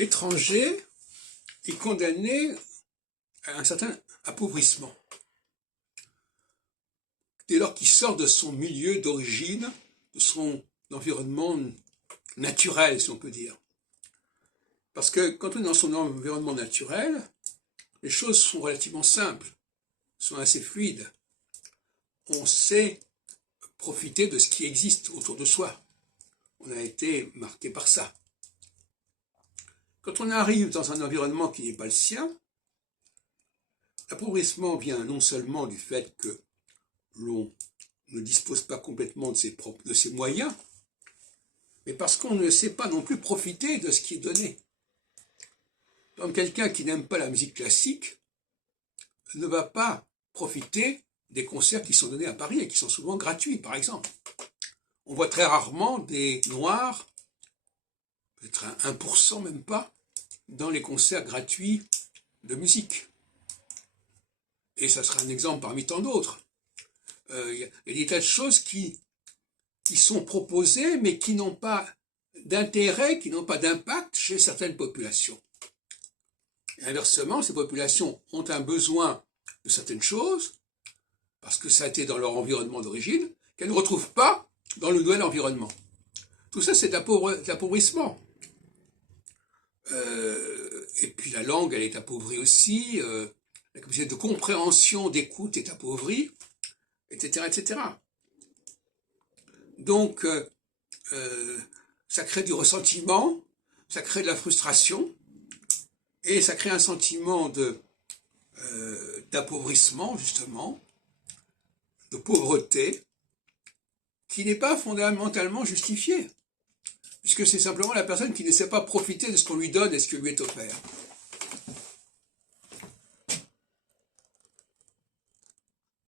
L'étranger est condamné à un certain appauvrissement. Dès lors qu'il sort de son milieu d'origine, de son environnement naturel, si on peut dire. Parce que quand on est dans son environnement naturel, les choses sont relativement simples, sont assez fluides. On sait profiter de ce qui existe autour de soi. On a été marqué par ça. Quand on arrive dans un environnement qui n'est pas le sien, l'appauvrissement vient non seulement du fait que l'on ne dispose pas complètement de ses moyens, mais parce qu'on ne sait pas non plus profiter de ce qui est donné. Donc quelqu'un qui n'aime pas la musique classique ne va pas profiter des concerts qui sont donnés à Paris et qui sont souvent gratuits, par exemple. On voit très rarement des Noirs, peut-être 1% même pas, dans les concerts gratuits de musique. Et ça sera un exemple parmi tant d'autres. Il y a des tas de choses qui sont proposées, mais qui n'ont pas d'intérêt, qui n'ont pas d'impact chez certaines populations. Et inversement, ces populations ont un besoin de certaines choses, parce que ça a été dans leur environnement d'origine, qu'elles ne retrouvent pas dans le nouvel environnement. Tout ça, c'est de l'appauvrissement. Et puis la langue, elle est appauvrie aussi, la capacité de compréhension, d'écoute est appauvrie, etc., etc. Donc, ça crée du ressentiment, ça crée de la frustration, et ça crée un sentiment d'appauvrissement, justement, de pauvreté, qui n'est pas fondamentalement justifié, puisque c'est simplement la personne qui ne sait pas profiter de ce qu'on lui donne et ce qui lui est offert.